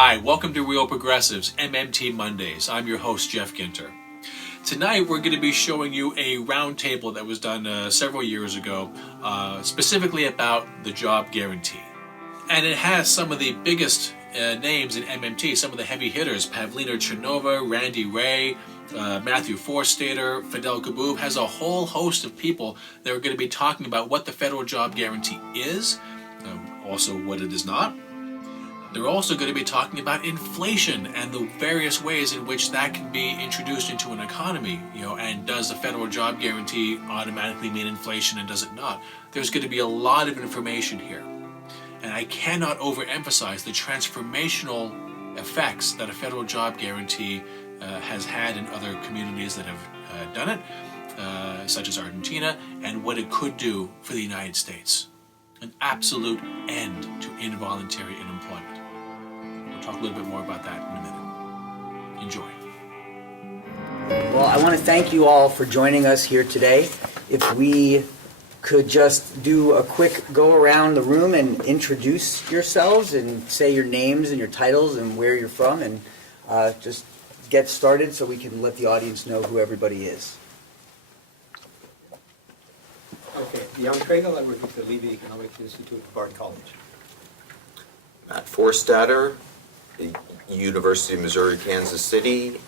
Hi, welcome to Real Progressives, MMT Mondays. I'm your host, Jeff Ginter. Tonight we're going to be showing you a roundtable that was done several years ago, specifically about the job guarantee. And it has some of the biggest names in MMT, some of the heavy hitters: Pavlina Tcherneva, Randall Wray, Mathew Forstater, Fadhel Kaboub. Has a whole host of people that are going to be talking about what the federal job guarantee is, also what it is not. They're also going to be talking about inflation and the various ways in which that can be introduced into an economy, and does the federal job guarantee automatically mean inflation and does it not? There's going to be a lot of information here. And I cannot overemphasize the transformational effects that a federal job guarantee has had in other communities that have done it, such as Argentina, and what it could do for the United States. An absolute end to involuntary unemployment. We'll talk a little bit more about that in a minute. Enjoy. Well, I want to thank you all for joining us here today. If we could just do a quick go around the room and introduce yourselves and say your names and your titles and where you're from, and just get started so we can let the audience know who everybody is. Okay, I'm Kregel. I work at the Levy Economics Institute at Bard College. Mathew Forstater, University of Missouri, Kansas City.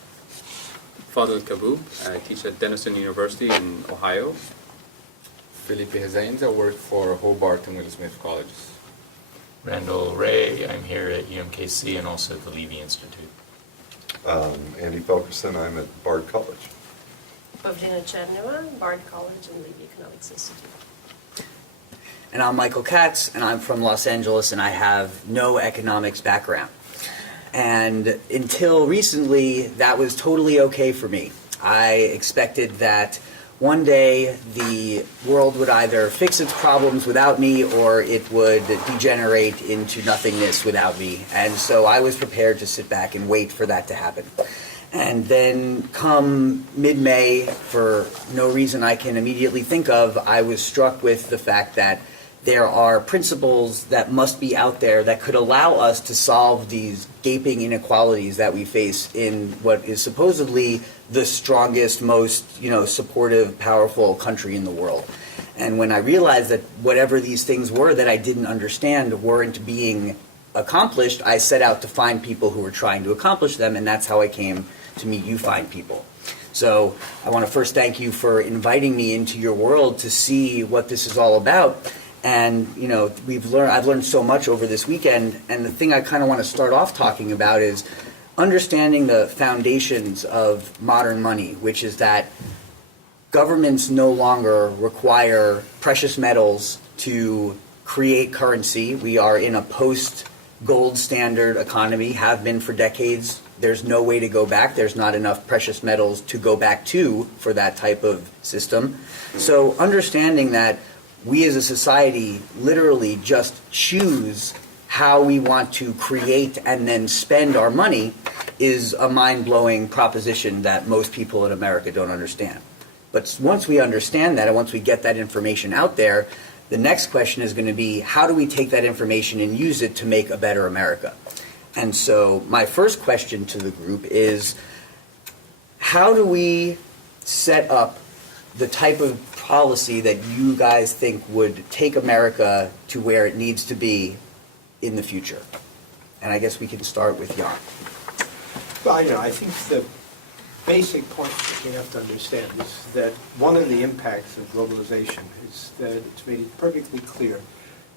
Fadhel Kaboub, I teach at Denison University in Ohio. Felipe Rezende, I work for Hobart and Will Smith Colleges. Randall Wray, I'm here at UMKC and also at the Levy Institute. Andy Felkerson, I'm at Bard College. Pavlina Tcherneva, Bard College and Levy Economics Institute. And I'm Michael Katz, and I'm from Los Angeles, and I have no economics background. And until recently, that was totally okay for me. I expected that one day the world would either fix its problems without me or it would degenerate into nothingness without me. And so I was prepared to sit back and wait for that to happen. And then come mid-May, for no reason I can immediately think of, I was struck with the fact that there are principles that must be out there that could allow us to solve these gaping inequalities that we face in what is supposedly the strongest, most, supportive, powerful country in the world. And when I realized that whatever these things were that I didn't understand weren't being accomplished, I set out to find people who were trying to accomplish them, and that's how I came to meet you fine people. So I want to first thank you for inviting me into your world to see what this is all about. And I've learned so much over this weekend, and the thing I kind of want to start off talking about is understanding the foundations of modern money, which is that governments no longer require precious metals to create currency. We are in a post-gold standard economy, have been for decades. There's no way to go back. There's not enough precious metals to go back to for that type of system. So understanding that we as a society literally just choose how we want to create and then spend our money is a mind-blowing proposition that most people in America don't understand. But once we understand that and once we get that information out there, the next question is going to be, how do we take that information and use it to make a better America? And so my first question to the group is, how do we set up the type of policy that you guys think would take America to where it needs to be in the future? And I guess we can start with Jan. Well, I think the basic point that we have to understand is that one of the impacts of globalization is that it's made it perfectly clear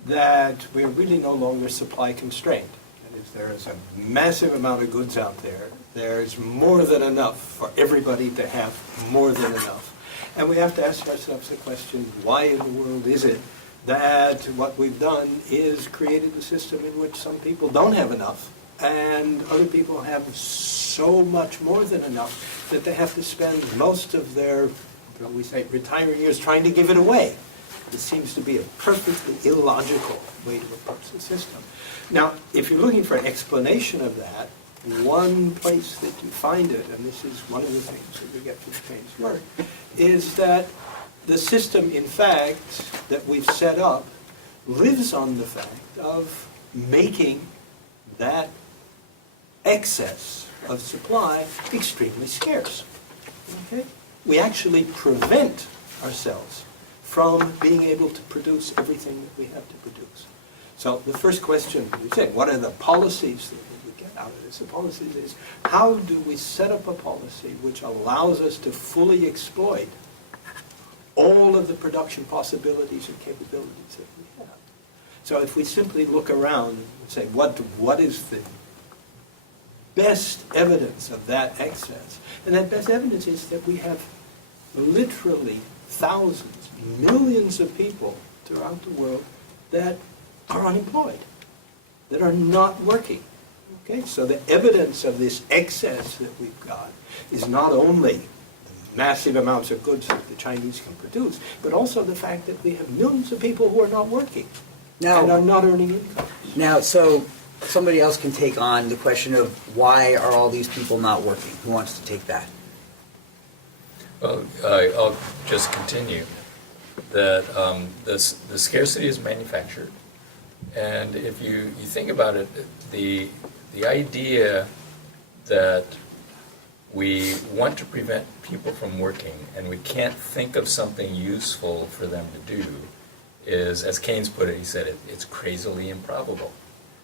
that we're really no longer supply constrained. That is, there is a massive amount of goods out there. There's more than enough for everybody to have more than enough. And we have to ask ourselves the question, why in the world is it that what we've done is created a system in which some people don't have enough and other people have so much more than enough that they have to spend most of their, we say, retiring years trying to give it away? This seems to be a perfectly illogical way to approach the system. Now, if you're looking for an explanation of that, one place that you find it, and this is one of the things that we get from Payne's work, is that the system, in fact, that we've set up lives on the fact of making that excess of supply extremely scarce. Okay? We actually prevent ourselves from being able to produce everything that we have to produce. So the first question you said, what are the policies that we would get out of this? The policies is, how do we set up a policy which allows us to fully exploit all of the production possibilities and capabilities that we have? So if we simply look around and say, what is the best evidence of that excess? And that best evidence is that we have literally thousands, millions of people throughout the world that are unemployed, that are not working. Okay, so the evidence of this excess that we've got is not only the massive amounts of goods that the Chinese can produce, but also the fact that we have millions of people who are not working and are not earning income. Now, so somebody else can take on the question of why are all these people not working? Who wants to take that? Well, I'll just continue. That the scarcity is manufactured. And if you think about it, the idea that we want to prevent people from working and we can't think of something useful for them to do is, as Keynes put it, he said it's crazily improbable.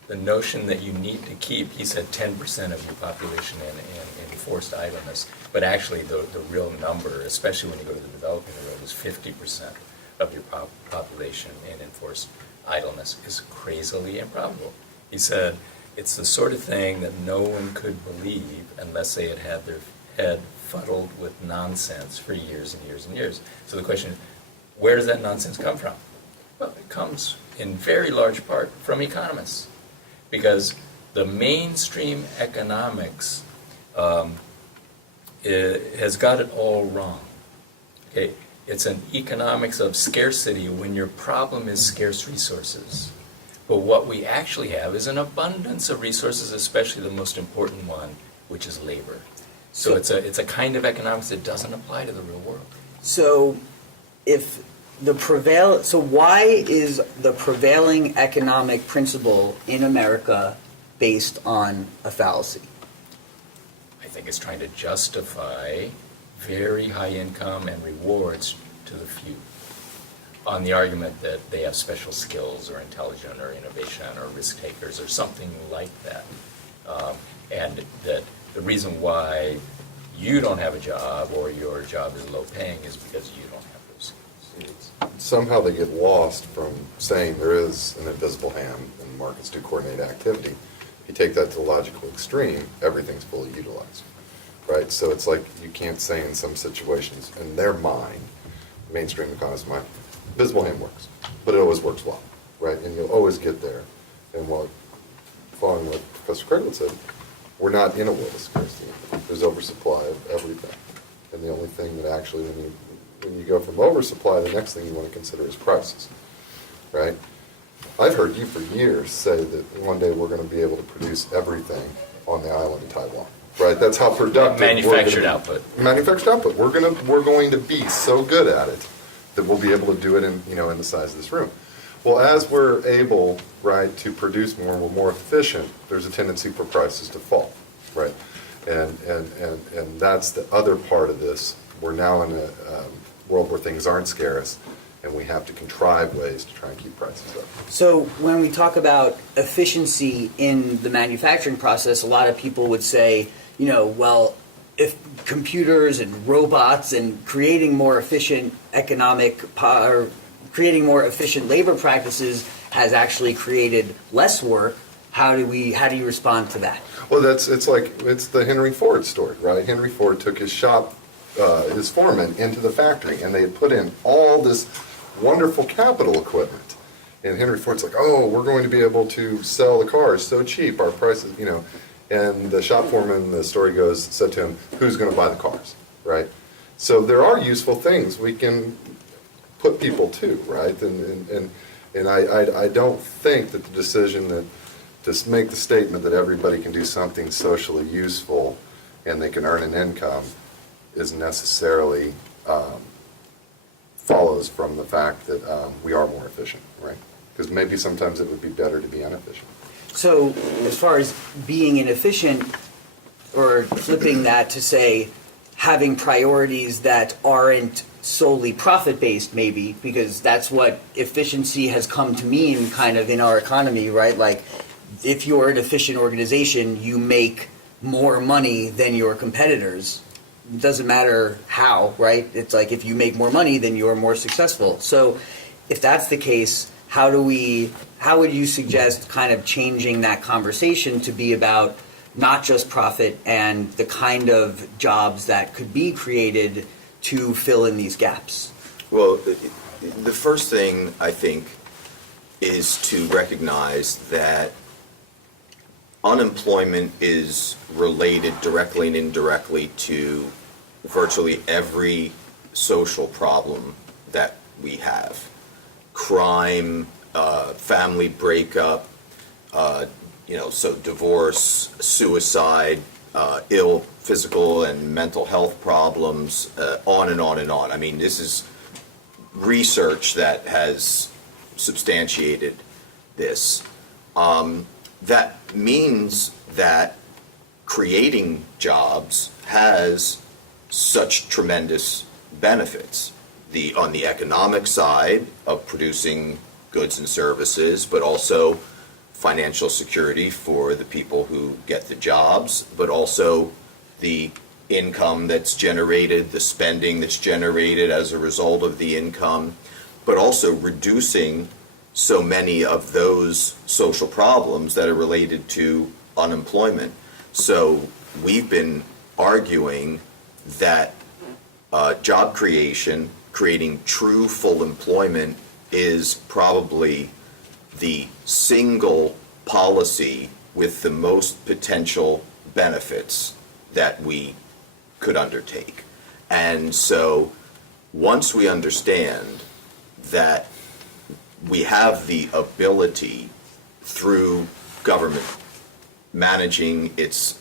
The notion that you need to keep, he said 10% of your population in forced idleness, but actually the real number, especially when you go to the developing world, is 50% of your population in enforced idleness is crazily improbable. He said it's the sort of thing that no one could believe unless they had their head fuddled with nonsense for years and years and years. So the question is, where does that nonsense come from? Well, it comes in very large part from economists, because the mainstream economics has got it all wrong. Okay? It's an economics of scarcity when your problem is scarce resources. But what we actually have is an abundance of resources, especially the most important one, which is labor. So it's a kind of economics that doesn't apply to the real world. So why is the prevailing economic principle in America based on a fallacy? I think it's trying to justify very high income and rewards to the few on the argument that they have special skills or intelligence or innovation or risk takers or something like that. And that the reason why you don't have a job or your job is low paying is because you don't have those skills. Somehow they get lost from saying there is an invisible hand and markets do coordinate activity. If you take that to the logical extreme, everything's fully utilized, right? So it's like you can't say in some situations, in their mind, mainstream economists' mind, invisible hand works, but it always works well, right? And you'll always get there. And following what Professor Kregel said, we're not in a world of scarcity. There's oversupply of everything. And the only thing that actually, when you go from oversupply, the next thing you want to consider is prices, right? I've heard you for years say that one day we're going to be able to produce everything on the island of Taiwan, right? That's how productive Manufactured output. Manufactured output. We're going to be so good at it that we'll be able to do it in the size of this room. Well, as we're able, right, to produce more and we're more efficient, there's a tendency for prices to fall, right? And that's the other part of this. We're now in a world where things aren't scarce, and we have to contrive ways to try and keep prices up. So when we talk about efficiency in the manufacturing process, a lot of people would say, well, if computers and robots and creating more efficient creating more efficient labor practices has actually created less work, how do you respond to that? Well, it's the Henry Ford story, right? Henry Ford took his shop, his foreman, into the factory, and they had put in all this wonderful capital equipment. And Henry Ford's like, oh, we're going to be able to sell the cars so cheap, our prices, And the shop foreman, the story goes, said to him, who's going to buy the cars, right? So there are useful things we can put people to, right? And I don't think that the decision to make the statement that everybody can do something socially useful and they can earn an income is necessarily follows from the fact that we are more efficient, right? Because maybe sometimes it would be better to be inefficient. So as far as being inefficient, or flipping that to say having priorities that aren't solely profit-based, maybe, because that's what efficiency has come to mean kind of in our economy, right? Like, if you're an efficient organization, you make more money than your competitors. It doesn't matter how, right? It's like if you make more money, then you're more successful. So if that's the case, how would you suggest kind of changing that conversation to be about not just profit and the kind of jobs that could be created to fill in these gaps? Well, the first thing I think is to recognize that unemployment is related directly and indirectly to virtually every social problem that we have. Crime, family breakup, so divorce, suicide, ill physical and mental health problems, on and on and on. I mean, this is research that has substantiated this. That means that creating jobs has such tremendous benefits. On the economic side of producing goods and services, but also financial security for the people who get the jobs, but also the income that's generated, the spending that's generated as a result of the income, but also reducing so many of those social problems that are related to unemployment. So we've been arguing that job creation, creating true full employment, is probably the single policy with the most potential benefits that we could undertake. And so once we understand that we have the ability through government managing its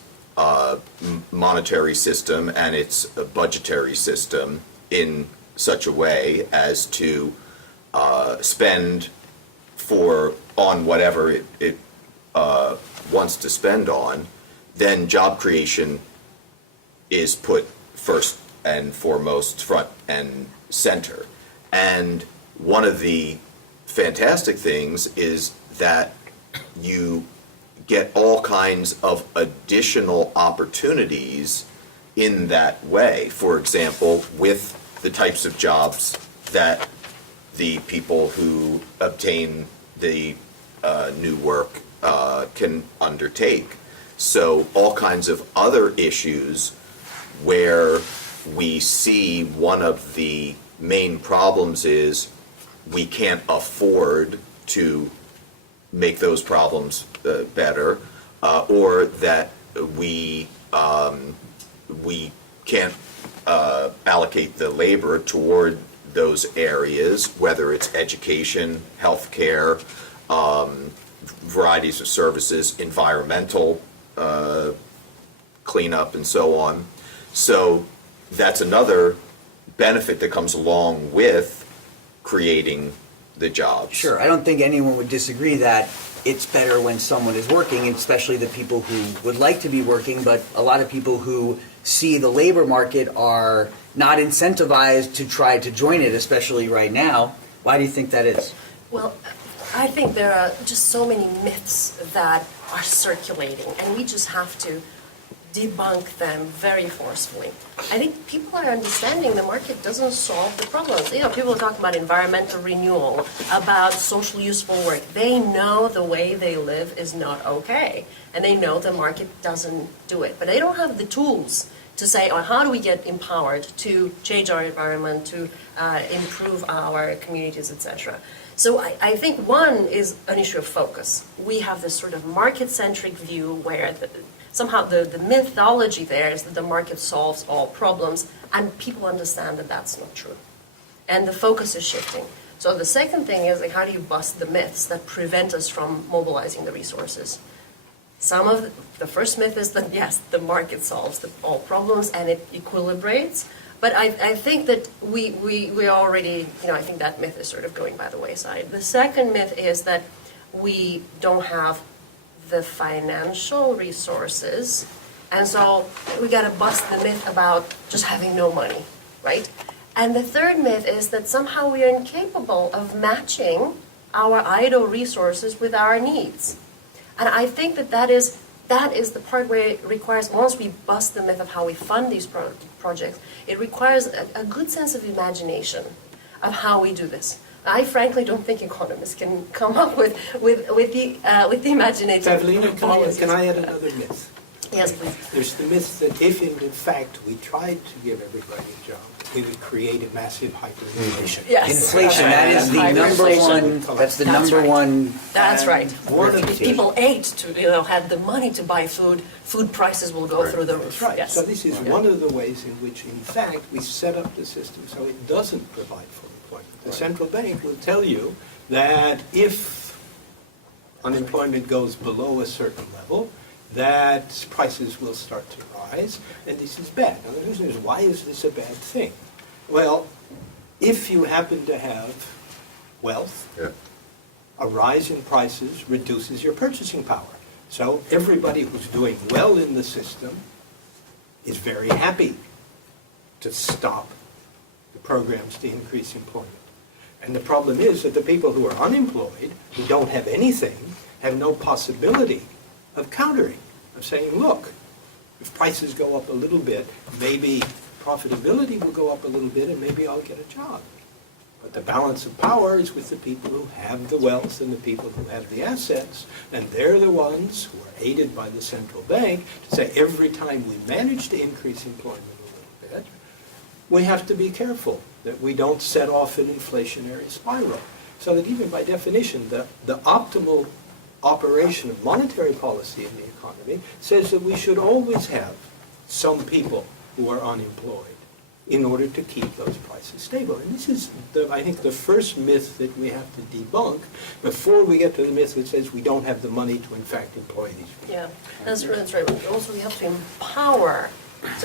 monetary system and its budgetary system in such a way as to spend on whatever it wants to spend on, then job creation is put first and foremost, front and center. And one of the fantastic things is that you get all kinds of additional opportunities in that way. For example, with the types of jobs that the people who obtain the new work can undertake. So all kinds of other issues where we see one of the main problems is we can't afford to make those problems better, or that we can't allocate the labor toward those areas, whether it's education, healthcare, varieties of services, environmental cleanup, and so on. So that's another benefit that comes along with creating the jobs. Sure, I don't think anyone would disagree that it's better when someone is working, especially the people who would like to be working, but a lot of people who see the labor market are not incentivized to try to join it, especially right now. Why do you think that is? Well, I think there are just so many myths that are circulating, and we just have to debunk them very forcefully. I think people are understanding the market doesn't solve the problems. People are talking about environmental renewal, about social useful work. They know the way they live is not okay, and they know the market doesn't do it. But they don't have the tools to say, how do we get empowered to change our environment, to improve our communities, etc. So I think one is an issue of focus. We have this sort of market-centric view where somehow the mythology there is that the market solves all problems, and people understand that that's not true. And the focus is shifting. So the second thing is, how do you bust the myths that prevent us from mobilizing the resources? The first myth is that, yes, the market solves all problems and it equilibrates. But I think that we already, I think that myth is sort of going by the wayside. The second myth is that we don't have the financial resources, and so we got to bust the myth about just having no money, right? And the third myth is that somehow we are incapable of matching our idle resources with our needs. And I think that is the part where it requires, once we bust the myth of how we fund these projects, it requires a good sense of imagination of how we do this. I frankly don't think economists can come up with the imaginative Pavlina, policies. can I add another myth? Yes, please. There's the myth that if in fact we tried to give everybody a job, we would create a massive hyperinflation. Yes. Inflation, that is the number one, that's the That's number right. one. That's right. One of If the- people had the money to buy food, food prices will go through the roof. That's right. Yes. So this is one of the ways in which, in fact, we set up the system so it doesn't provide for employment. The central bank will tell you that if unemployment goes below a certain level, that prices will start to rise, and this is bad. Now, the question is, why is this a bad thing? Well, if you happen to have wealth, Yeah. a rise in prices reduces your purchasing power. So everybody who's doing well in the system is very happy to stop the programs to increase employment. And the problem is that the people who are unemployed, who don't have anything, have no possibility of countering, of saying, look, if prices go up a little bit, maybe profitability will go up a little bit and maybe I'll get a job. But the balance of power is with the people who have the wealth and the people who have the assets, and they're the ones who are aided by the central bank to say every time we manage to increase employment a little bit, we have to be careful that we don't set off an inflationary spiral. So that even by definition, the optimal operation of monetary policy in the economy says that we should always have some people who are unemployed in order to keep those prices stable. And this is, I think, the first myth that we have to debunk before we get to the myth that says we don't have the money to, in fact, employ these people. Yeah, that's right. But also, we have to empower,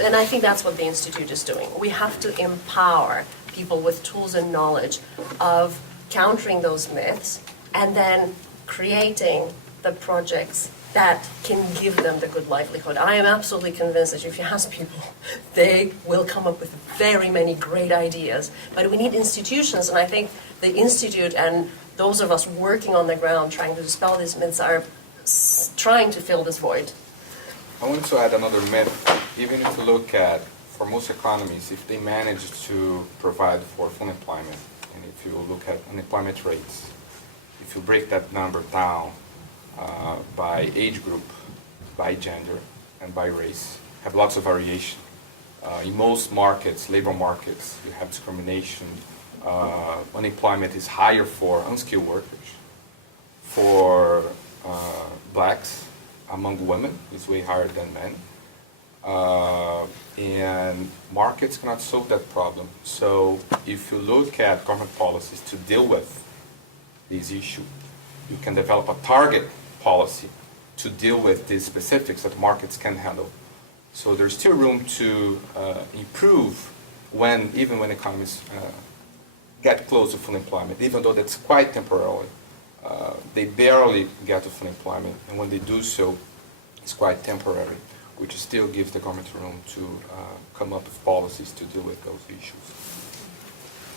and I think that's what the Institute is doing. We have to empower people with tools and knowledge of countering those myths and then creating the projects that can give them the good livelihood. I am absolutely convinced that if you ask people, they will come up with very many great ideas. But we need institutions, and I think the Institute and those of us working on the ground trying to dispel these myths are trying to fill this void. I want to add another myth. Even if you look at, for most economies, if they manage to provide for full employment, and if you look at unemployment rates, if you break that number down by age group, by gender, and by race, have lots of variation. In most markets, labor markets, you have discrimination. Unemployment is higher for unskilled workers. For blacks, among women, it's way higher than men. And markets cannot solve that problem. So if you look at government policies to deal with this issue, you can develop a target policy to deal with these specifics that markets can handle. So there's still room to improve even when economies get close to full employment, even though that's quite temporary. They barely get to full employment, and when they do so, it's quite temporary, which still gives the government room to come up with policies to deal with those issues.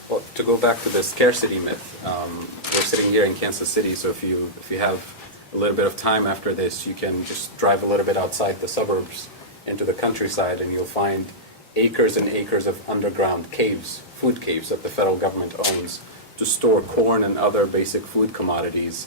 Well, to go back to the scarcity myth, we're sitting here in Kansas City, so if you have a little bit of time after this, you can just drive a little bit outside the suburbs into the countryside, and you'll find acres and acres of underground caves, food caves that the federal government owns to store corn and other basic food commodities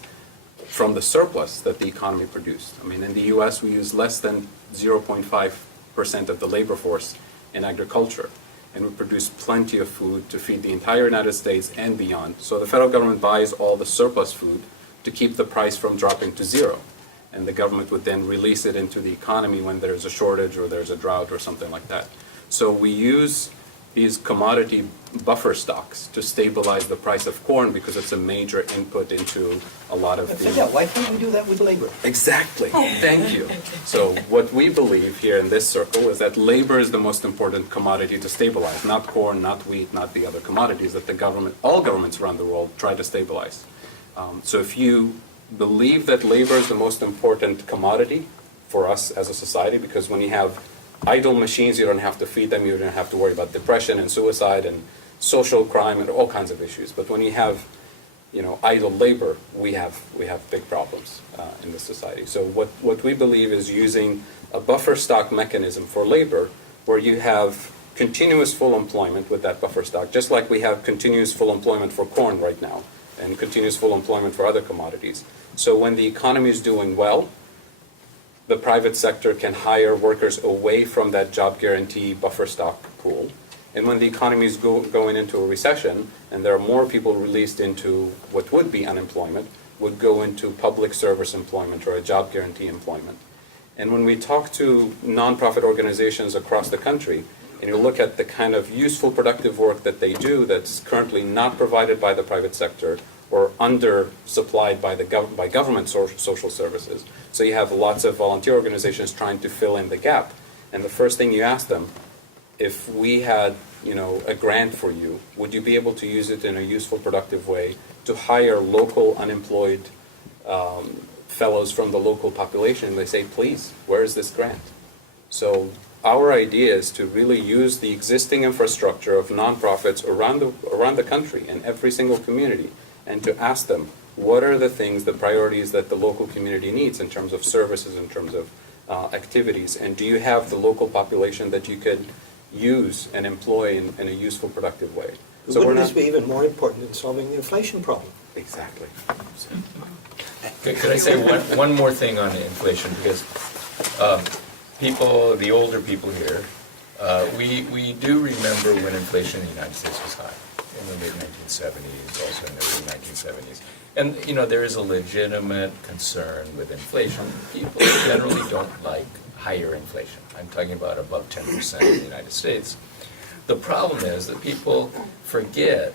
from the surplus that the economy produced. I mean, in the U.S., we use less than 0.5% of the labor force in agriculture, and we produce plenty of food to feed the entire United States and beyond. So the federal government buys all the surplus food to keep the price from dropping to zero. And the government would then release it into the economy when there's a shortage or there's a drought or something like that. So we use these commodity buffer stocks to stabilize the price of corn because it's a major input into a lot of the... Yeah, why can't we do that with labor? Exactly. Thank you. So what we believe here in this circle is that labor is the most important commodity to stabilize, not corn, not wheat, not the other commodities that all governments around the world try to stabilize. So if you believe that labor is the most important commodity for us as a society, because when you have idle machines, you don't have to feed them, you don't have to worry about depression and suicide and social crime and all kinds of issues. But when you have, idle labor, we have big problems in this society. So what we believe is using a buffer stock mechanism for labor, where you have continuous full employment with that buffer stock, just like we have continuous full employment for corn right now, and continuous full employment for other commodities. So when the economy is doing well, the private sector can hire workers away from that job guarantee buffer stock pool. And when the economy is going into a recession, and there are more people released into what would be unemployment, would go into public service employment or a job guarantee employment. And when we talk to nonprofit organizations across the country, and you look at the kind of useful, productive work that they do that's currently not provided by the private sector or undersupplied by government social services. So you have lots of volunteer organizations trying to fill in the gap. And the first thing you ask them, if we had a grant for you, would you be able to use it in a useful, productive way to hire local unemployed fellows from the local population? And they say, please, where is this grant? So our idea is to really use the existing infrastructure of nonprofits around the country in every single community, and to ask them, what are the things, the priorities that the local community needs in terms of services, in terms of activities, and do you have the local population that you could use and employ in a useful, productive way? So wouldn't this be even more important than solving the inflation problem? Exactly. Could I say one more thing on inflation? Because the older people here, we do remember when inflation in the United States was high, in the mid-1970s, also in the early 1970s. And, there is a legitimate concern with inflation. People generally don't like higher inflation. I'm talking about above 10% in the United States. The problem is that people forget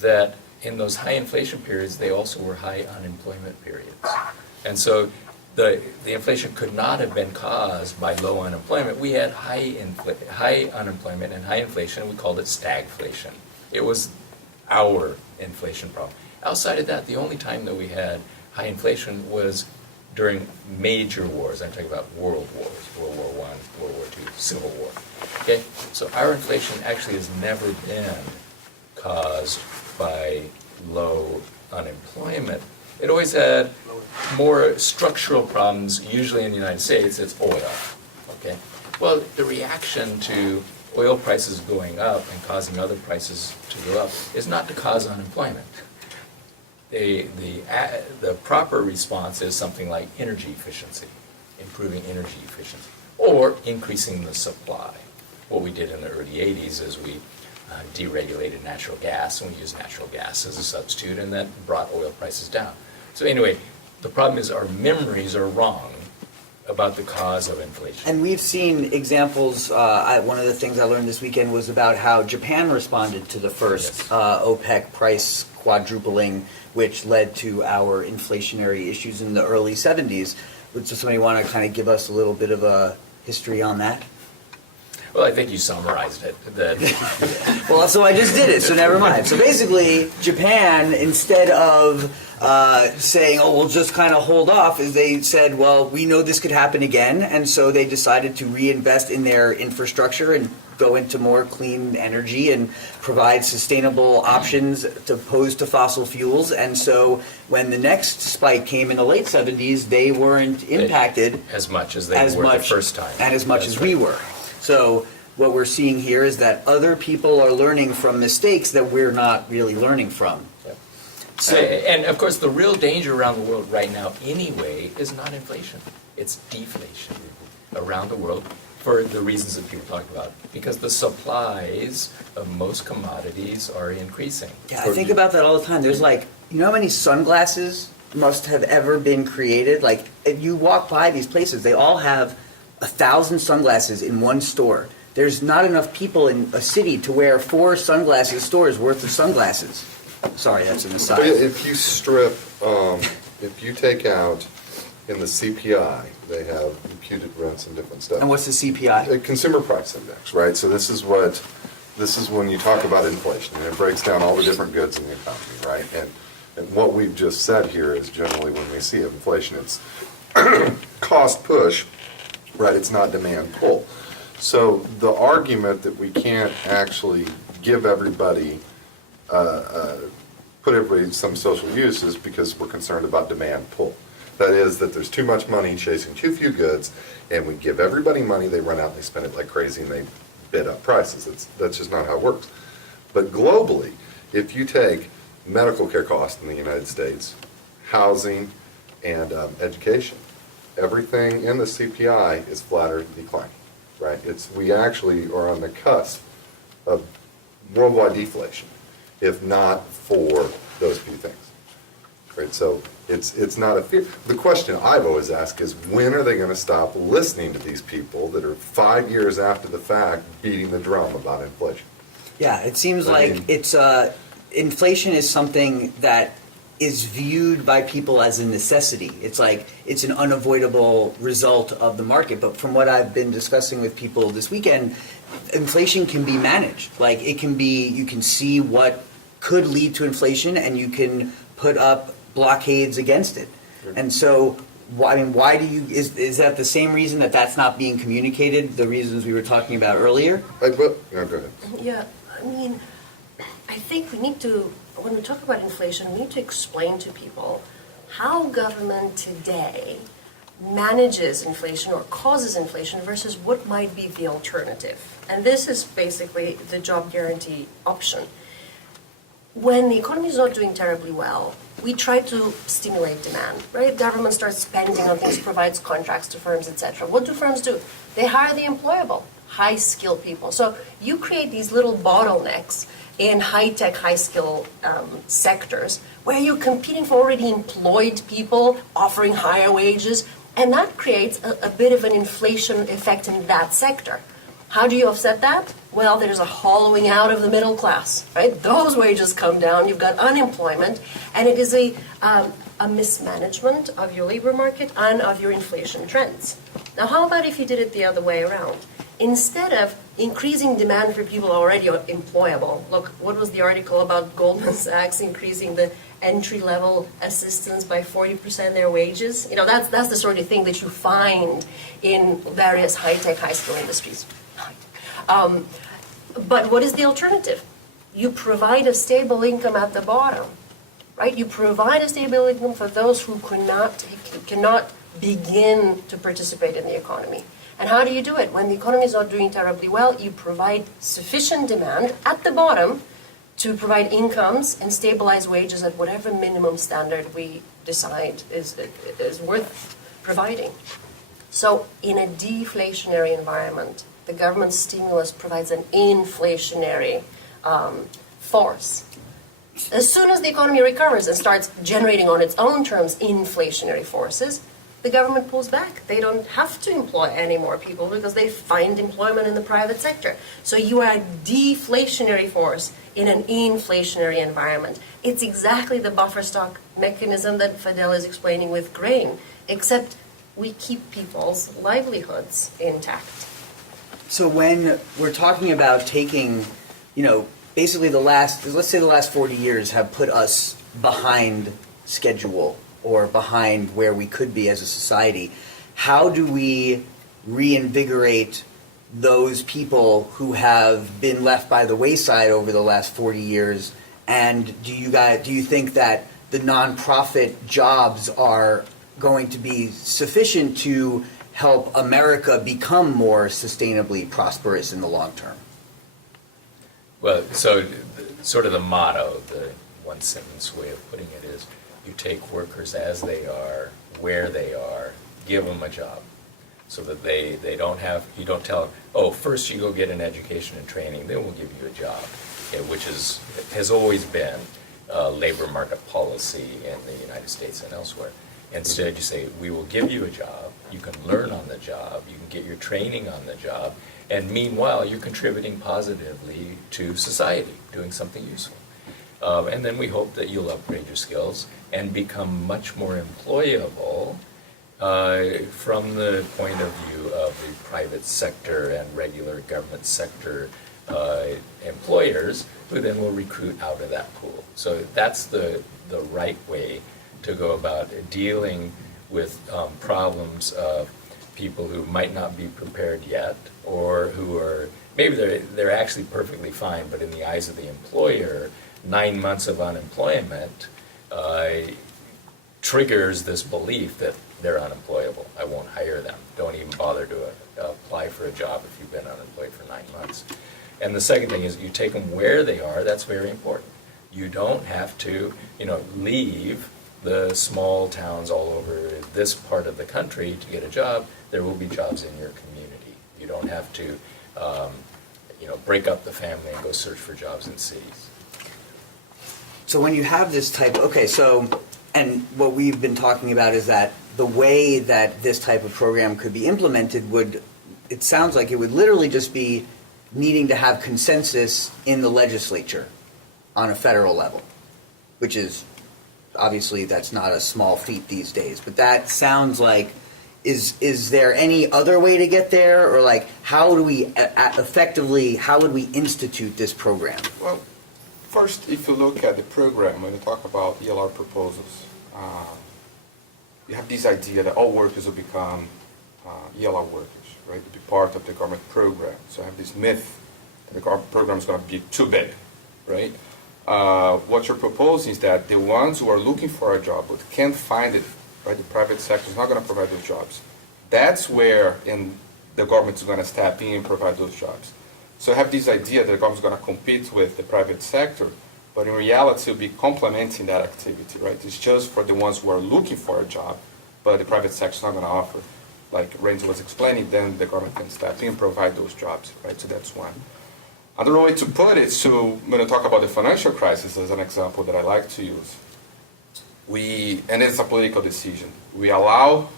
that in those high inflation periods, they also were high unemployment periods. And so the inflation could not have been caused by low unemployment. We had high unemployment and high inflation. We called it stagflation. It was our inflation problem. Outside of that, the only time that we had high inflation was during major wars. I'm talking about world wars, World War I, World War II, Civil War. Okay, so our inflation actually has never been caused by low unemployment. It always had more structural problems, usually in the United States. It's oil. Okay, well, the reaction to oil prices going up and causing other prices to go up is not to cause unemployment. The proper response is something like energy efficiency, improving energy efficiency, or increasing the supply. What we did in the early 80s is we deregulated natural gas, and we used natural gas as a substitute, and that brought oil prices down. So anyway, the problem is our memories are wrong about the cause of inflation. And we've seen examples. One of the things I learned this weekend was about how Japan responded to the first OPEC price quadrupling, which led to our inflationary issues in the early 70s. Would somebody want to kind of give us a little bit of a history on that? Well, I think you summarized it. Well, so I just did it, so never mind. So basically, Japan, instead of saying, oh, we'll just kind of hold off, is they said, well, we know this could happen again, and so they decided to reinvest in their infrastructure and go into more clean energy and provide sustainable options to opposed to fossil fuels. And so when the next spike came in the late 70s, they weren't impacted as much as they were the first time. And as much as we were. So what we're seeing here is that other people are learning from mistakes that we're not really learning from. Yep. So, and of course, the real danger around the world right now anyway is not inflation. It's deflation around the world for the reasons that people talk about. Because the supplies of most commodities are increasing. Yeah, I think about that all the time. There's how many sunglasses must have ever been created? Like, if you walk by these places, they all have 1,000 sunglasses in one store. There's not enough people in a city to wear 4 sunglasses stores worth of sunglasses. Sorry, that's an aside. But if you strip, if you take out in the CPI, they have imputed rents and different stuff. And what's the CPI? A consumer price index, right? So this is when you talk about inflation, and it breaks down all the different goods in the economy, right? And And what we've just said here is generally when we see inflation, it's cost push, right? It's not demand pull. So the argument that we can't actually give everybody, put everybody in some social use is because we're concerned about demand pull. That is that there's too much money chasing too few goods, and we give everybody money, they run out and they spend it like crazy and they bid up prices. That's just not how it works. But globally, if you take medical care costs in the United States, housing, and education, everything in the CPI is flat or declining, right? We actually are on the cusp of worldwide deflation, if not for those few things, right? So it's not a fear. The question I've always asked is, when are they going to stop listening to these people that are 5 years after the fact beating the drum about inflation? Yeah, it seems like it's inflation is something that is viewed by people as a necessity. It's like it's an unavoidable result of the market. But from what I've been discussing with people this weekend, inflation can be managed. Like it can be, you can see what could lead to inflation, and you can put up blockades against it. Sure. And so, why do you? Is that the same reason that that's not being communicated? The reasons we were talking about earlier. No, go ahead. Yeah, I mean, I think we need to, when we talk about inflation, we need to explain to people how government today manages inflation or causes inflation versus what might be the alternative. And this is basically the job guarantee option. When the economy is not doing terribly well, we try to stimulate demand, right? Government starts spending on things, provides contracts to firms, etc. What do firms do? They hire the employable, high-skilled people. So you create these little bottlenecks in high-tech, high-skill sectors where you're competing for already employed people, offering higher wages, and that creates a bit of an inflation effect in that sector. How do you offset that? Well, there's a hollowing out of the middle class, right? Those wages come down, you've got unemployment, and it is a mismanagement of your labor market and of your inflation trends. Now, how about if you did it the other way around? Instead of increasing demand for people already employable, look, what was the article about Goldman Sachs increasing the entry-level assistants by 40% their wages? You know, that's the sort of thing that you find in various high-tech, high-skill industries. But what is the alternative? You provide a stable income at the bottom, right? You provide a stable income for those who cannot begin to participate in the economy. And how do you do it? When the economy is not doing terribly well, you provide sufficient demand at the bottom to provide incomes and stabilize wages at whatever minimum standard we decide is worth providing. So in a deflationary environment, the government stimulus provides an inflationary force. As soon as the economy recovers and starts generating on its own terms inflationary forces, the government pulls back. They don't have to employ any more people because they find employment in the private sector. So you are a deflationary force in an inflationary environment. It's exactly the buffer stock mechanism that Fadhel is explaining with grain, except we keep people's livelihoods intact. So when we're talking about taking, basically let's say the last 40 years have put us behind schedule or behind where we could be as a society, how do we reinvigorate those people who have been left by the wayside over the last 40 years? And do you think that the nonprofit jobs are going to be sufficient to help America become more sustainably prosperous in the long term? Well, so sort of the motto, the one sentence way of putting it is, you take workers as they are, where they are, give them a job, so that they don't have, you don't tell them, oh, first you go get an education and training, then we'll give you a job, which has always been labor market policy in the United States and elsewhere. Instead, you say, we will give you a job, you can learn on the job, you can get your training on the job, and meanwhile, you're contributing positively to society, doing something useful. And then we hope that you'll upgrade your skills and become much more employable from the point of view of the private sector and regular government sector employers, who then will recruit out of that pool. So that's the the right way to go about dealing with problems of people who might not be prepared yet, or who are, maybe they're actually perfectly fine, but in the eyes of the employer, 9 months of unemployment triggers this belief that they're unemployable. I won't hire them. Don't even bother to apply for a job if you've been unemployed for 9 months. And the second thing is you take them where they are. That's very important. You don't have to, leave the small towns all over this part of the country to get a job. There will be jobs in your community. You don't have to, break up the family and go search for jobs in cities. So when you have this type, and what we've been talking about is that the way that this type of program could be implemented it sounds like it would literally just be needing to have consensus in the legislature on a federal level, which is, obviously, that's not a small feat these days. But that sounds like, is there any other way to get there? Or how do we how would we institute this program? Well, first, if you look at the program, when you talk about ELR proposals, you have this idea that all workers will become ELR workers, right, to be part of the government program. So I have this myth that the government program is going to be too big, right? What you're proposing is that the ones who are looking for a job but can't find it, right, the private sector is not going to provide those jobs. That's where the government is going to step in and provide those jobs. So I have this idea that the government is going to compete with the private sector, but in reality it will be complementing that activity, right? It's just for the ones who are looking for a job, but the private sector is not going to offer. Like Randall was explaining, then the government can step in and provide those jobs, right? So that's one. Another way to put it, so when I talk about the financial crisis as an example that I like to use, and it's a political decision, we allow,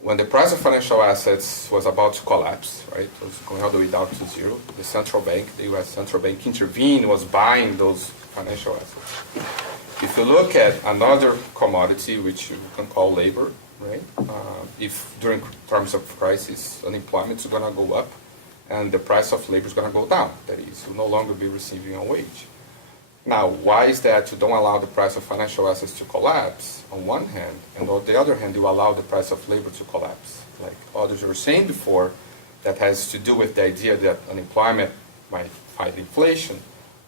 when the price of financial assets was about to collapse, right, it was going all the way down to zero, the central bank, the U.S. central bank intervened, was buying those financial assets. If you look at another commodity, which you can call labor, right, if during times of crisis, unemployment is going to go up, and the price of labor is going to go down. That is, you'll no longer be receiving a wage. Now, why is that you don't allow the price of financial assets to collapse on one hand, and on the other hand, you allow the price of labor to collapse? Like others were saying before, that has to do with the idea that unemployment might fight inflation,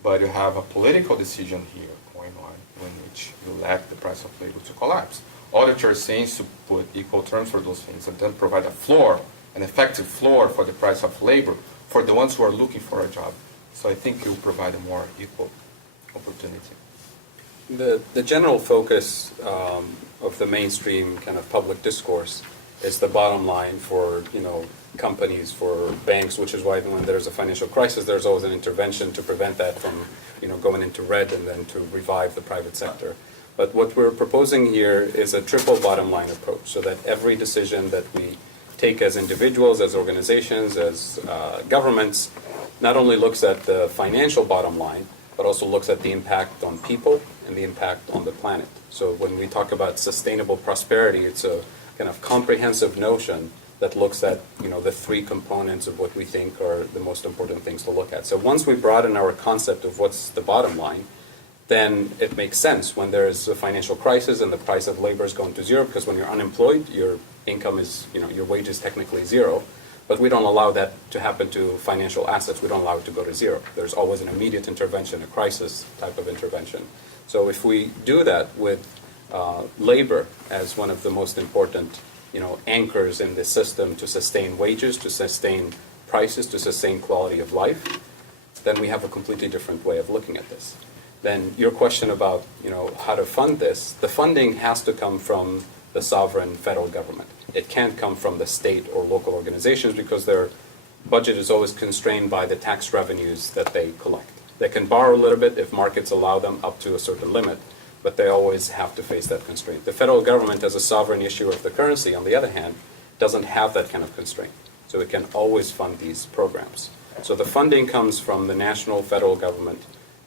but you have a political decision here going on in which you let the price of labor to collapse. Others are saying to put equal terms for those things and then provide a floor, an effective floor for the price of labor for the ones who are looking for a job. So I think it will provide a more equal opportunity. The general focus of the mainstream kind of public discourse is the bottom line for companies, for banks, which is why when there's a financial crisis, there's always an intervention to prevent that from going into red and then to revive the private sector. But what we're proposing here is a triple bottom line approach, so that every decision that we take as individuals, as organizations, as governments, not only looks at the financial bottom line, but also looks at the impact on people and the impact on the planet. So when we talk about sustainable prosperity, it's a kind of comprehensive notion that looks at the three components of what we think are the most important things to look at. So once we broaden our concept of what's the bottom line, then it makes sense when there's a financial crisis and the price of labor is going to zero, because when you're unemployed, your income is, your wage is technically zero. But we don't allow that to happen to financial assets. We don't allow it to go to zero. There's always an immediate intervention, a crisis type of intervention. So if we do that with labor as one of the most important, anchors in the system to sustain wages, to sustain prices, to sustain quality of life, then we have a completely different way of looking at this. Then your question about, how to fund this, the funding has to come from the sovereign federal government. It can't come from the state or local organizations because their budget is always constrained by the tax revenues that they collect. They can borrow a little bit if markets allow them up to a certain limit, but they always have to face that constraint. The federal government, as a sovereign issuer of the currency, on the other hand, doesn't have that kind of constraint. So it can always fund these programs. So the funding comes from the national federal government.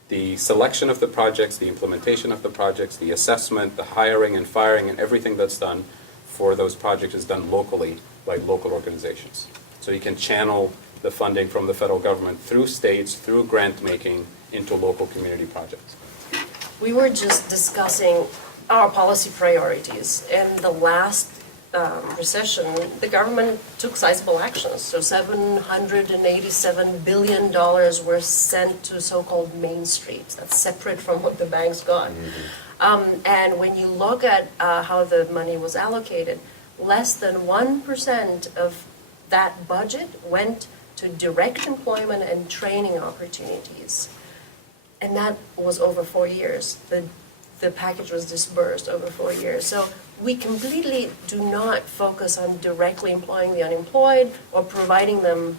The selection of the projects, the implementation of the projects, the assessment, the hiring and firing, and everything that's done for those projects is done locally by local organizations. So you can channel the funding from the federal government through states, through grant making, into local community projects. We were just discussing our policy priorities. In the last recession, the government took sizable actions. So $787 billion were sent to so-called Main Street. That's separate from what the banks got. And when you look at how the money was allocated, less than 1% of that budget went to direct employment and training opportunities. And that was over 4 years. The package was disbursed over 4 years. So we completely do not focus on directly employing the unemployed or providing them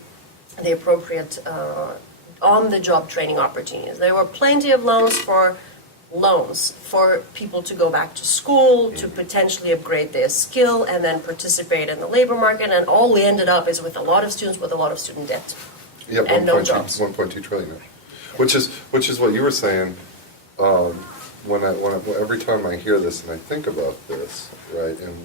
the appropriate on-the-job training opportunities. There were plenty of loans for people to go back to school, to potentially upgrade their skill, and then participate in the labor market. And all we ended up is with a lot of students with a lot of student debt. Yeah, and no jobs. 1.2 trillion. Which is what you were saying. Every time I hear this and I think about this, right? And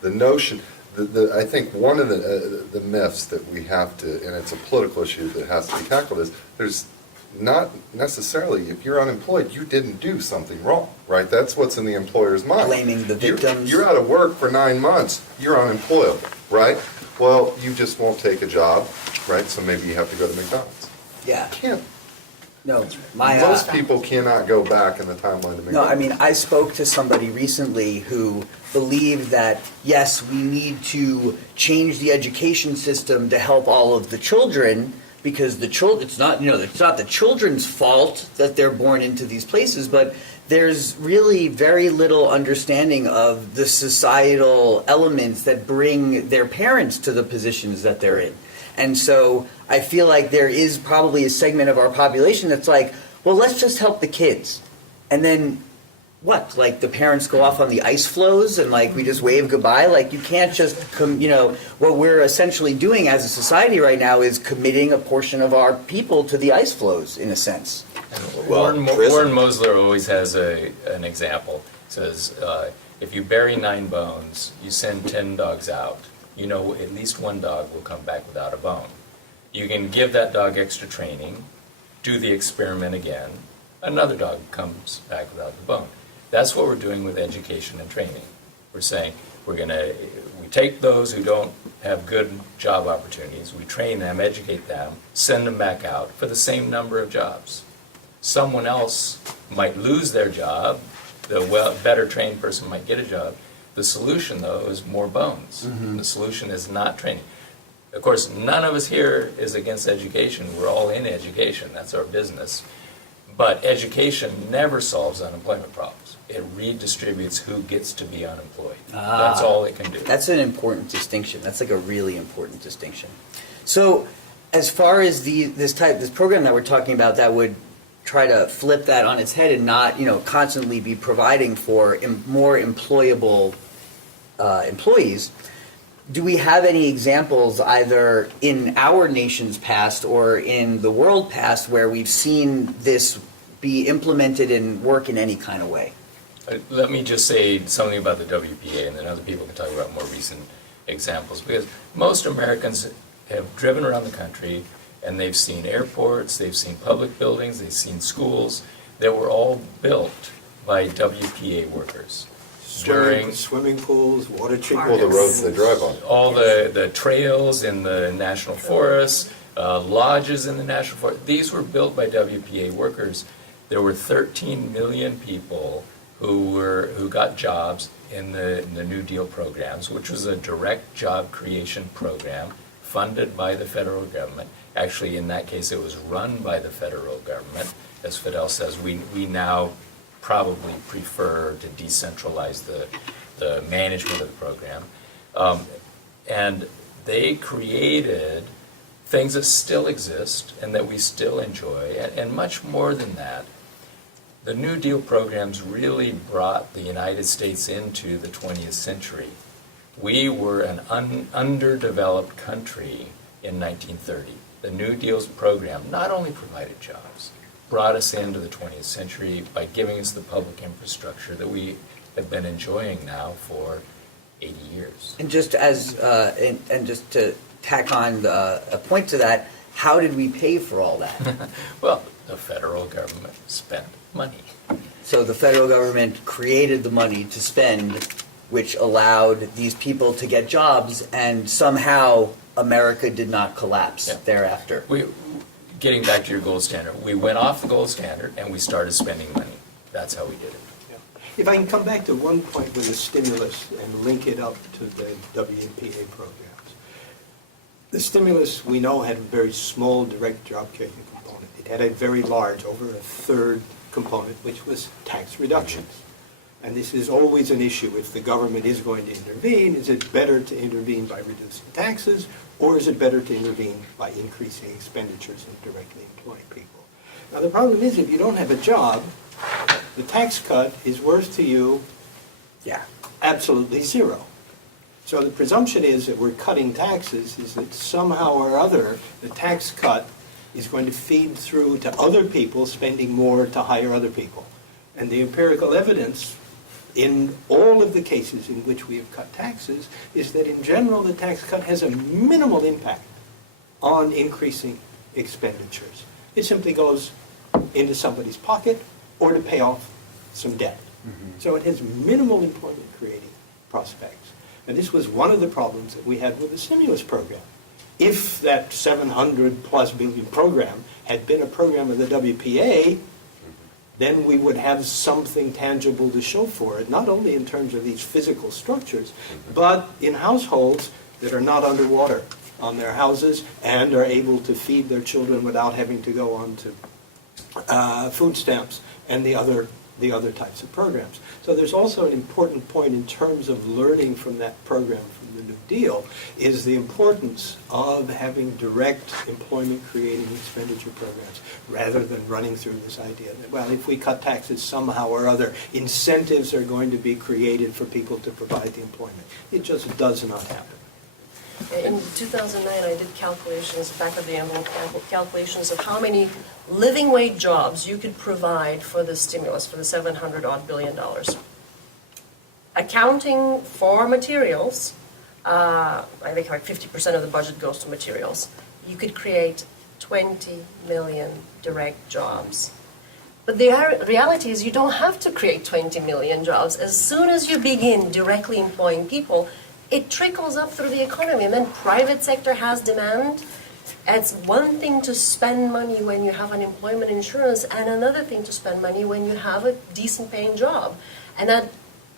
the notion. I think one of the myths that we have to, and it's a political issue that has to be tackled, is there's not necessarily, if you're unemployed, you didn't do something wrong, right? That's what's in the employer's mind. Blaming the victims. You're out of work for 9 months, you're unemployable, right? Well, you just won't take a job, right? So maybe you have to go to McDonald's. Yeah. Can't. No, Most people cannot go back in the timeline to McDonald's. No, I mean, I spoke to somebody recently who believed that, yes, we need to change the education system to help all of the children, because it's not the children's fault that they're born into these places, but there's really very little understanding of the societal elements that bring their parents to the positions that they're in. And so I feel like there is probably a segment of our population that's like, well, let's just help the kids. And then what? Like the parents go off on the ice floes and like we just wave goodbye? Like you can't just, what we're essentially doing as a society right now is committing a portion of our people to the ice floes in a sense. Warren Mosler always has an example. He says, if you bury 9 bones, you send 10 dogs out. You know at least one dog will come back without a bone. You can give that dog extra training, do the experiment again, another dog comes back without the bone. That's what we're doing with education and training. We're saying we take those who don't have good job opportunities, we train them, educate them, send them back out for the same number of jobs. Someone else might lose their job, the better trained person might get a job. The solution, though, is more bones. Mm-hmm. The solution is not training. Of course, none of us here is against education. We're all in education. That's our business. But education never solves unemployment problems. It redistributes who gets to be unemployed. That's all it can do. That's an important distinction. That's like a really important distinction. So as far as this program that we're talking about that would try to flip that on its head and not, constantly be providing for more employable employees, do we have any examples either in our nation's past or in the world past where we've seen this be implemented and work in any kind of way? Let me just say something about the WPA, and then other people can talk about more recent examples, because most Americans have driven around the country and they've seen airports, they've seen public buildings, they've seen schools that were all built by WPA workers. Swimming pools, water treatment. Well, the roads they drive on. All the trails in the national forests, lodges in the national forest, these were built by WPA workers. There were 13 million people who got jobs in the New Deal programs, which was a direct job creation program funded by the federal government. Actually, in that case, it was run by the federal government. As Fadhel says, we now probably prefer to decentralize the management of the program. And they created things that still exist and that we still enjoy, and much more than that. The New Deal programs really brought the United States into the 20th century. We were an underdeveloped country in 1930. The New Deal's program not only provided jobs, brought us into the 20th century by giving us the public infrastructure that we have been enjoying now for 80 years. And just just to tack on a point to that, how did we pay for all that? Well, the federal government spent money. So the federal government created the money to spend, which allowed these people to get jobs, and somehow America did not collapse Yeah. thereafter. Getting back to your gold standard, we went off the gold standard and we started spending money. That's how we did it. If I can come back to one point with the stimulus and link it up to the WPA programs. The stimulus, we know, had a very small direct job creation component. It had a very large, over a third component, which was tax reductions. And this is always an issue. If the government is going to intervene, is it better to intervene by reducing taxes, or is it better to intervene by increasing expenditures and directly employing people? Now, the problem is, if you don't have a job, the tax cut is worth to you Yeah. absolutely zero. So the presumption is that we're cutting taxes, is that somehow or other, the tax cut is going to feed through to other people spending more to hire other people. And the empirical evidence in all of the cases in which we have cut taxes is that in general the tax cut has a minimal impact on increasing expenditures. It simply goes into somebody's pocket or to pay off some debt. So it has minimal employment creating prospects. And this was one of the problems that we had with the stimulus program. If that 700 plus billion program had been a program of the WPA, then we would have something tangible to show for it, not only in terms of these physical structures, but in households that are not underwater on their houses and are able to feed their children without having to go on to food stamps and the other types of programs. So there's also an important point in terms of learning from that program, from the New Deal, is the importance of having direct employment-creating expenditure programs, rather than running through this idea that, well, if we cut taxes somehow or other, incentives are going to be created for people to provide the employment. It just does not happen. In 2009, I did calculations, back of the envelope calculations of how many living wage jobs you could provide for the stimulus, for the $700-odd billion. Accounting for materials, I think like 50% of the budget goes to materials. You could create 20 million direct jobs. But the reality is you don't have to create 20 million jobs. As soon as you begin directly employing people, it trickles up through the economy, and then private sector has demand. It's one thing to spend money when you have unemployment insurance, and another thing to spend money when you have a decent paying job. And that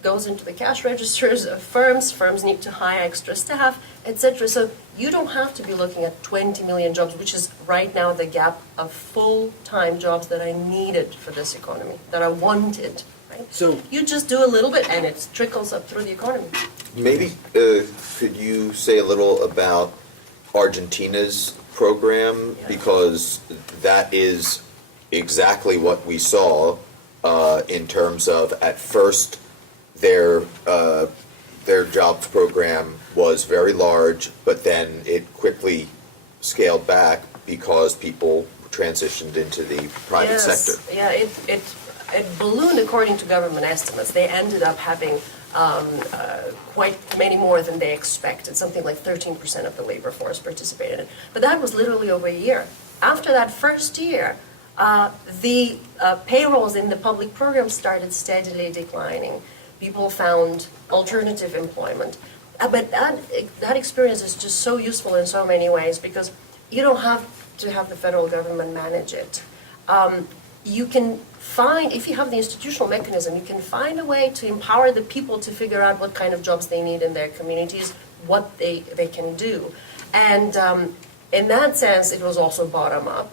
goes into the cash registers of firms. Firms need to hire extra staff, etc. So you don't have to be looking at 20 million jobs, which is right now the gap of full-time jobs that are needed for this economy, that are wanted. Right? So you just do a little bit, and it trickles up through the economy. Maybe could you say a little about Argentina's program, because that is exactly what we saw in terms of, at first their jobs program was very large, but then it quickly scaled back because people transitioned into the private sector. Yeah, it ballooned according to government estimates. They ended up having quite many more than they expected. Something like 13% of the labor force participated in it. But that was literally over a year. After that first year, the payrolls in the public program started steadily declining. People found alternative employment. But that experience is just so useful in so many ways, because you don't have to have the federal government manage it. You can find, if you have the institutional mechanism, you can find a way to empower the people to figure out what kind of jobs they need in their communities, what they can do. And in that sense, it was also bottom-up,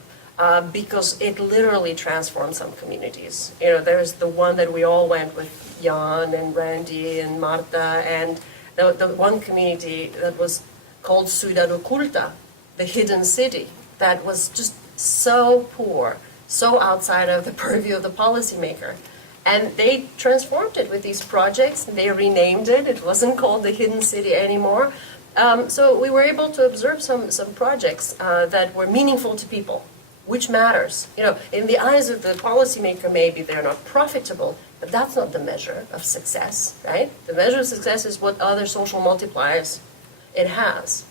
because it literally transformed some communities. You know, there's the one that we all went with, Jan and Randy and Marta, and the one community that was called Ciudad Oculta, the hidden city, that was just so poor, so outside of the purview of the policymaker. And they transformed it with these projects. They renamed it. It wasn't called the hidden city anymore. So we were able to observe some projects that were meaningful to people, which matters. You know, in the eyes of the policymaker, maybe they're not profitable, but that's not the measure of success, right? The measure of success is what other social multipliers it has.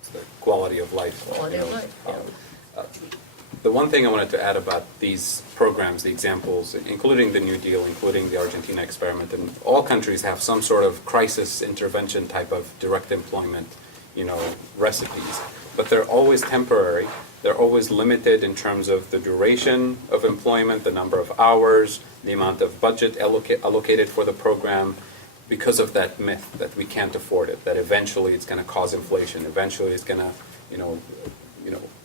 It's the quality of life. Quality of life, yeah. The one thing I wanted to add about these programs, the examples, including the New Deal, including the Argentina experiment, and all countries have some sort of crisis intervention type of direct employment, recipes. But they're always temporary. They're always limited in terms of the duration of employment, the number of hours, the amount of budget allocated for the program, because of that myth that we can't afford it, that eventually it's going to cause inflation, eventually it's going to,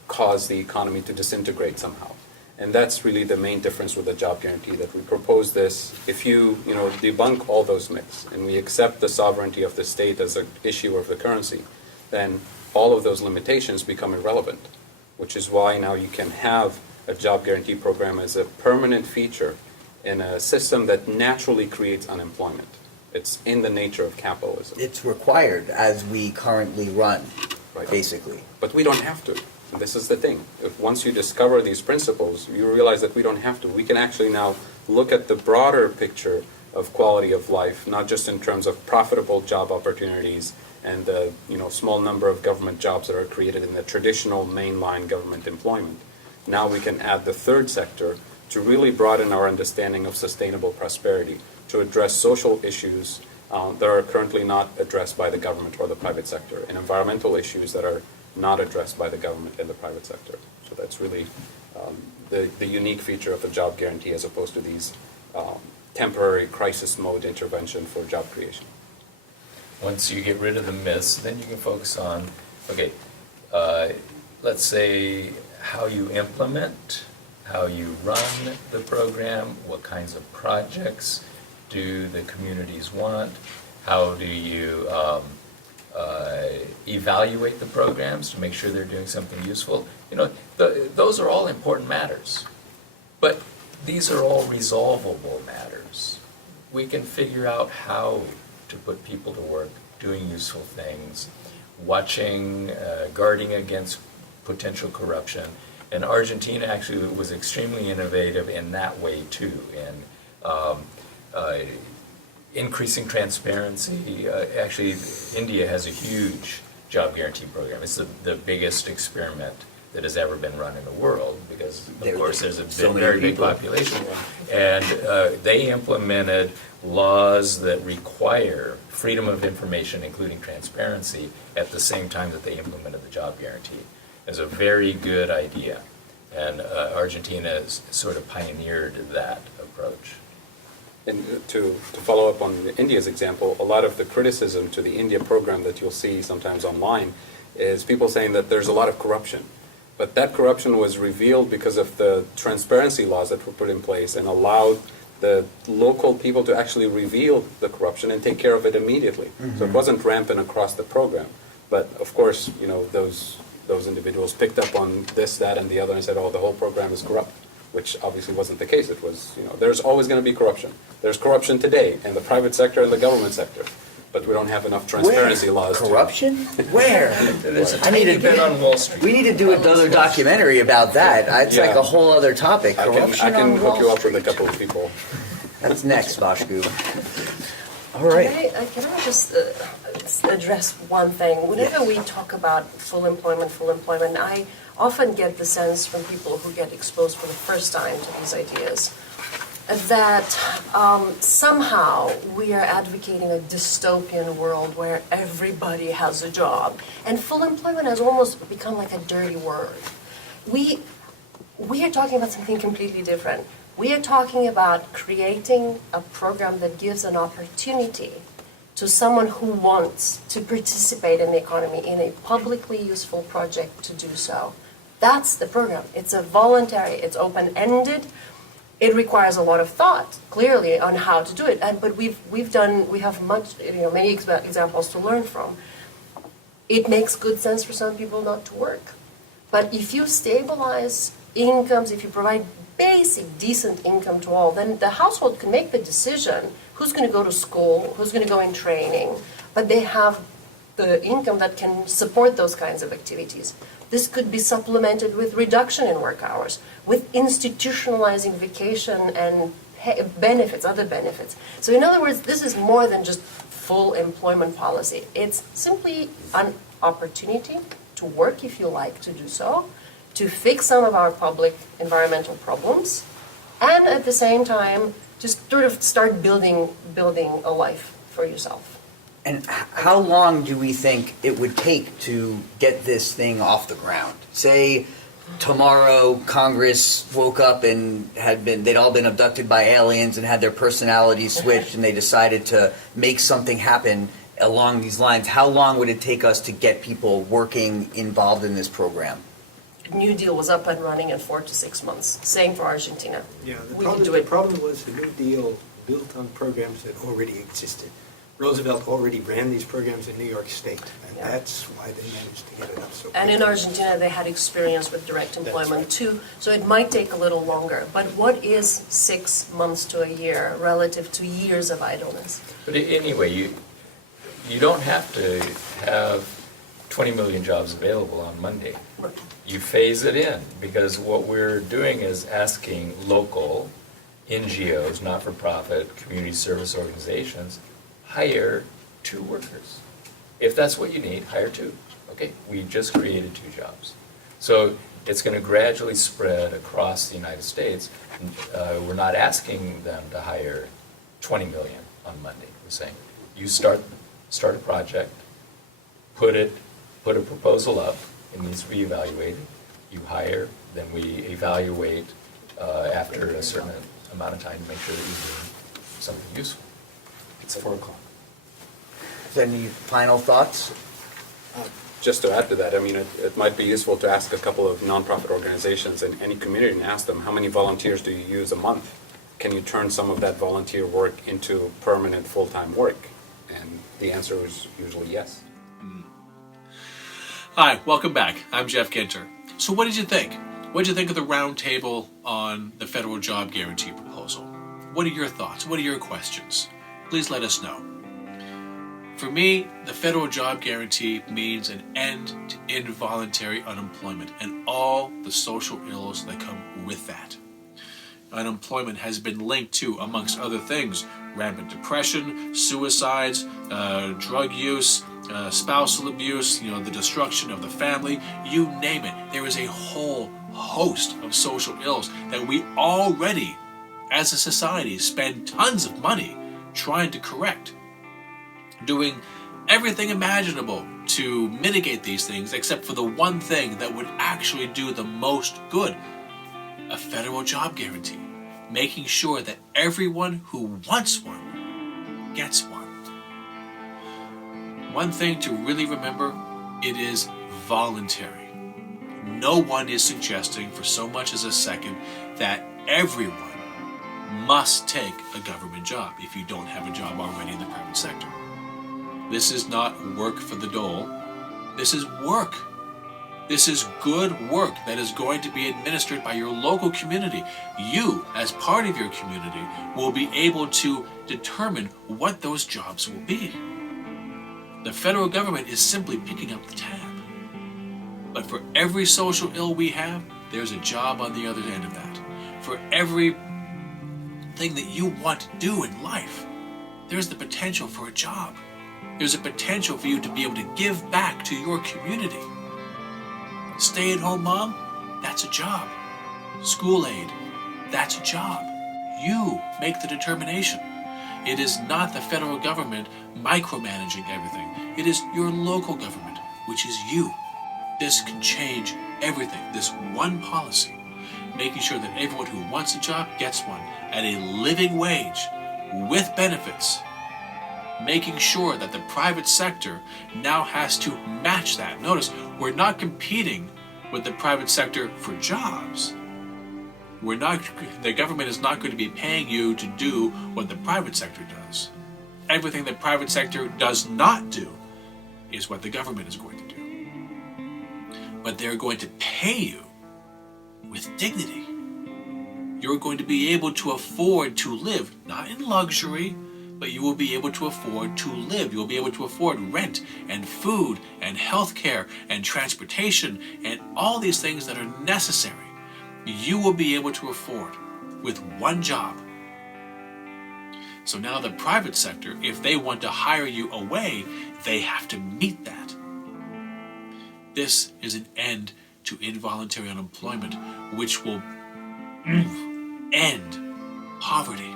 cause the economy to disintegrate somehow. And that's really the main difference with the job guarantee, that we propose this. If you, debunk all those myths and we accept the sovereignty of the state as an issue of the currency, then all of those limitations become irrelevant, which is why now you can have a job guarantee program as a permanent feature in a system that naturally creates unemployment. It's in the nature of capitalism. It's required as we currently run, Right. basically. But we don't have to. And this is the thing. Once you discover these principles, you realize that we don't have to. We can actually now look at the broader picture of quality of life, not just in terms of profitable job opportunities and the small number of government jobs that are created in the traditional mainline government employment. Now we can add the third sector to really broaden our understanding of sustainable prosperity, to address social issues that are currently not addressed by the government or the private sector, and environmental issues that are not addressed by the government and the private sector. So that's really the unique feature of the job guarantee as opposed to these temporary crisis mode intervention for job creation. Once you get rid of the myths, then you can focus on, let's say how you implement, how you run the program, what kinds of projects do the communities want, how do you evaluate the programs to make sure they're doing something useful. Those are all important matters, but these are all resolvable matters. We can figure out how to put people to work doing useful things, watching, guarding against potential corruption. And Argentina actually was extremely innovative in that way too, in increasing transparency. Actually, India has a huge job guarantee program. It's the biggest experiment that has ever been run in the world because, of course, there's a very big population. And they implemented laws that require freedom of information, including transparency, at the same time that they implemented the job guarantee. It's a very good idea. And Argentina has sort of pioneered that approach. And to follow up on India's example, a lot of the criticism to the India program that you'll see sometimes online is people saying that there's a lot of corruption. But that corruption was revealed because of the transparency laws that were put in place and allowed the local people to actually reveal the corruption and take care of it immediately. Mm-hmm. So it wasn't rampant across the program. But of course, those individuals picked up on this, that, and the other and said, oh, the whole program is corrupt, which obviously wasn't the case. It was, there's always going to be corruption. There's corruption today in the private sector and the government sector. But we don't have enough transparency laws. Corruption? Where? There's a tiny bit on Wall Street. We need to do another documentary about that. It's like a whole other topic. Corruption I can on hook Wall you up Street. with a couple of people. That's next, Bashku. All right. Can I just address one thing? Whenever we talk about full employment, I often get the sense from people who get exposed for the first time to these ideas that somehow we are advocating a dystopian world where everybody has a job. And full employment has almost become like a dirty word. We are talking about something completely different. We are talking about creating a program that gives an opportunity to someone who wants to participate in the economy in a publicly useful project to do so. That's the program. It's a voluntary, it's open-ended. It requires a lot of thought, clearly, on how to do it. But we have many examples to learn from. It makes good sense for some people not to work. But if you stabilize incomes, if you provide basic, decent income to all, then the household can make the decision who's going to go to school, who's going to go in training, but they have the income that can support those kinds of activities. This could be supplemented with reduction in work hours, with institutionalizing vacation and benefits, other benefits. So in other words, this is more than just full employment policy. It's simply an opportunity to work if you like to do so, to fix some of our public environmental problems, and at the same time, just sort of start building a life for yourself. And how long do we think it would take to get this thing off the ground? Say tomorrow Congress woke up and they'd all been abducted by aliens and had their personalities switched and they decided to make something happen along these lines. How long would it take us to get people working, involved in this program? New Deal was up and running in 4 to 6 months. Same for Argentina. Yeah, We can do it. the problem was the New Deal built on programs that already existed. Roosevelt already ran these programs in New York State, and Yeah. that's why they managed to get it up so quickly. And in Argentina, they had experience with direct employment right. too, so it might take a little longer. But what is 6 months to a year relative to years of idleness? But anyway, you don't have to have 20 million jobs available on Monday. You phase it in, because what we're doing is asking local NGOs, not-for-profit, community service organizations, hire 2 workers. If that's what you need, hire 2. Okay, we just created 2 jobs. So it's going to gradually spread across the United States. We're not asking them to hire 20 million on Monday. We're saying, you start a project, put a proposal up, it needs to be evaluated. You hire, then we evaluate after a certain amount of time to make sure that you're doing something useful. It's 4 o'clock. Any final thoughts? Just to add to that, I mean, it might be useful to ask a couple of nonprofit organizations in any community and ask them, how many volunteers do you use a month? Can you turn some of that volunteer work into permanent full-time work? And the answer is usually yes. Hi, welcome back. I'm Jeff Ginter. So what did you think? What did you think of the roundtable on the federal job guarantee proposal? What are your thoughts? What are your questions? Please let us know. For me, the federal job guarantee means an end to involuntary unemployment and all the social ills that come with that. Unemployment has been linked to, amongst other things, rampant depression, suicides, drug use, spousal abuse, the destruction of the family, you name it. There is a whole host of social ills that we already, as a society, spend tons of money trying to correct. Doing everything imaginable to mitigate these things, except for the one thing that would actually do the most good: a federal job guarantee, making sure that everyone who wants one gets one. One thing to really remember, it is voluntary. No one is suggesting for so much as a second that everyone must take a government job if you don't have a job already in the private sector. This is not work for the dole. This is work. This is good work that is going to be administered by your local community. You, as part of your community, will be able to determine what those jobs will be. The federal government is simply picking up the tab. But for every social ill we have, there's a job on the other end of that. For every thing that you want to do in life, there's the potential for a job. There's a potential for you to be able to give back to your community. Stay-at-home mom, that's a job. School aid, that's a job. You make the determination. It is not the federal government micromanaging everything. It is your local government, which is you. This can change everything. This one policy, making sure that everyone who wants a job gets one at a living wage with benefits. Making sure that the private sector now has to match that. Notice, we're not competing with the private sector for jobs. The government is not going to be paying you to do what the private sector does. Everything the private sector does not do is what the government is going to do. But they're going to pay you with dignity. You're going to be able to afford to live, not in luxury, but you will be able to afford to live. You will be able to afford rent and food and health care and transportation and all these things that are necessary. You will be able to afford with one job. So now the private sector, if they want to hire you away, they have to meet that. This is an end to involuntary unemployment, which will end poverty.